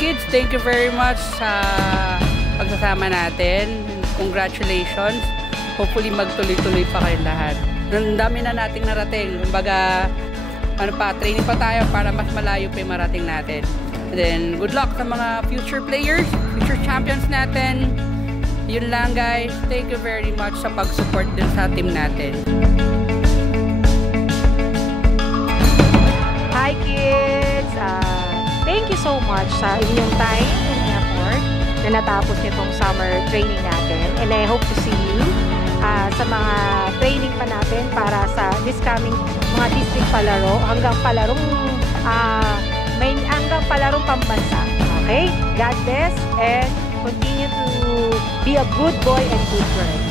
Kids, thank you very much sa pagsasama natin. Congratulations. Hopefully magtuloy-tuloy pa kayo lahat. Ang dami na nating narating. Kumbaga, training pa tayo para mas malayo pa yung marating natin. And then, good luck sa mga future players, future champions natin. Yun lang guys. Thank you very much sa pag-support din sa team natin. Hi kids! Thank you so much sa inyong time, inyong effort na natapos niyo itong summer training natin. And I hope to see you sa mga training pa natin para sa this coming mga district palaro hanggang palarong pambansa. Okay? God bless and continue to be a good boy and good girl.